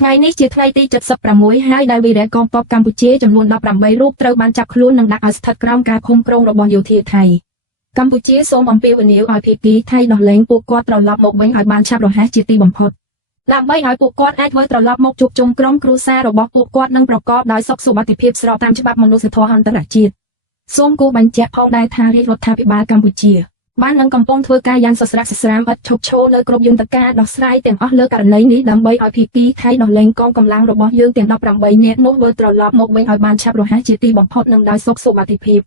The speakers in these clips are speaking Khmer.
ថ្ងៃនេះជាថ្ងៃទី76ហើយដែលវីរៈកងទ័ពកម្ពុជាចំនួន18រូបត្រូវបានចាប់ខ្លួននិងដាក់ឲ្យស្ថិតក្រោមការឃុំឃ្លងរបស់យោធាថៃកម្ពុជាសូមអំពាវនាវឲ្យភាគីថៃដោះលែងពួកគាត់ត្រឡប់មកវិញឲ្យបានឆាប់រហ័សជាទីបំផុតដើម្បីឲ្យពួកគាត់អាចធ្វើត្រឡប់មកជួបជុំក្រុមគ្រួសាររបស់ពួកគាត់និងប្រកបដោយសុខសុវត្ថិភាពស្របតាមច្បាប់មនុស្សធម៌អន្តរជាតិសូមគូបញ្ជាក់ផងដែរថារាជរដ្ឋាភិបាលកម្ពុជាបាននឹងកំពុងធ្វើការយ៉ាងសស្រាក់សស្រាមឥតឈប់ឈរនៅគ្រប់យន្តការដោះស្រាយទាំងអស់លើករណីនេះដើម្បីឲ្យភាគីថៃដោះលែងកងកម្លាំងរបស់យើងទាំង18នាក់នោះវិលត្រឡប់មកវិញឲ្យបានឆាប់រហ័សជាទីបំផុតនិងដោយសុខសុវត្ថិភាព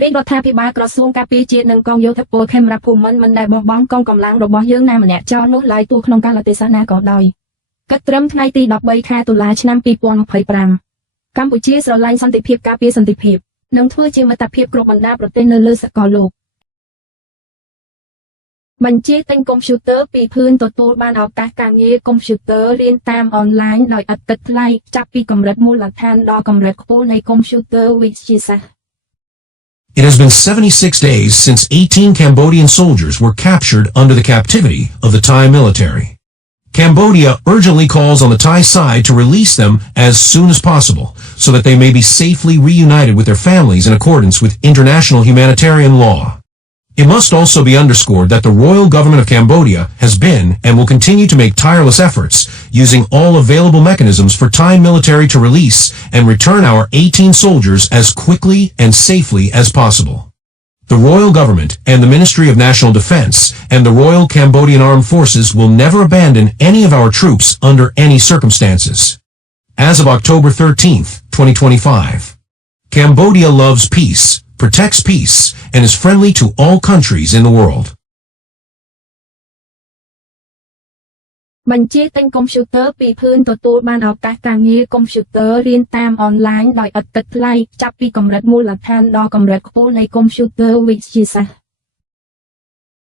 រាជរដ្ឋាភិបាលក្រសួងការពារជាតិនិងកងយោធពលខេមរភូមិន្ទមិនដែលបោះបង់កងកម្លាំងរបស់យើងណាម្នាក់ចោលនោះឡើយទោះក្នុងកាលៈទេសៈណាក៏ដោយគិតត្រឹមថ្ងៃទី13ខែតុលាឆ្នាំ2025កម្ពុជាស្រឡាញ់សន្តិភាពការពារសន្តិភាពនិងធ្វើជាមិត្តភាពគ្រប់បណ្ដាប្រទេសនៅលើសកលលោកបញ្ជាទិញកុំព្យូទ័រពីភឿនទទួលបានឱកាសការងារកុំព្យូទ័ររៀនតាមអនឡាញដោយឥតគិតថ្លៃចាប់ពីកម្រិតមូលដ្ឋានដល់កម្រិតខ្ពស់នៃកុំព្យូទ័រវិទ្យាសាស្ត្រ It has been 76 days since 18 Cambodian soldiers were captured under the captivity of the Thai military. Cambodia urgently calls on the Thai side to release them as soon as possible so that they may be safely reunited with their families in accordance with international humanitarian law. It must also be underscored that the royal government of Cambodia has been and will continue to make tireless efforts using all available mechanisms for Thai military to release and return our 18 soldiers as quickly and safely as possible. The royal government and the Ministry of National Defense and the Royal Cambodian Armed Forces will never abandon any of our troops under any circumstances. As of October 13th, 2025, Cambodia loves peace, protects peace, and is friendly to all countries in the world. បញ្ជាទិញកុំព្យូទ័រពីភឿនទទួលបានឱកាសការងារកុំព្យូទ័ររៀនតាមអនឡាញដោយឥតគិតថ្លៃចាប់ពីកម្រិតមូលដ្ឋានដល់កម្រិតខ្ពស់នៃកុំព្យូទ័រវិទ្យាសាស្ត្រ